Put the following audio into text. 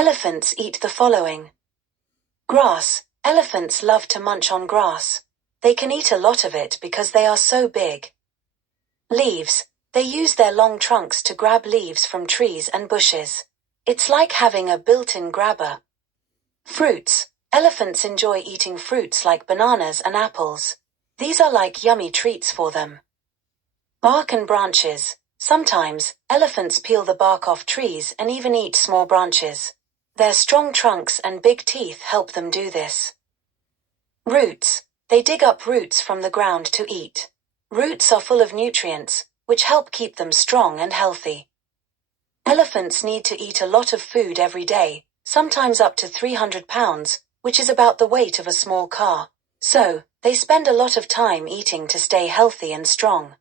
Elephants eat the following. Grass. Elephants love to munch on grass. They can eat a lot of it because they are so big. Leaves. They use their long trunks to grab leaves from trees and bushes. It's like having a built-in grabber. Fruits. Elephants enjoy eating fruits like bananas and apples. These are like yummy treats for them. Bark and branches. Sometimes, elephants peel the bark off trees and even eat small branches. Their strong trunks and big teeth help them do this. Roots. They dig up roots from the ground to eat. Roots are full of nutrients, which help keep them strong and healthy. Elephants need to eat a lot of food every day, sometimes up to 300 pounds, which is about the weight of a small car. So, they spend a lot of time eating to stay healthy and strong.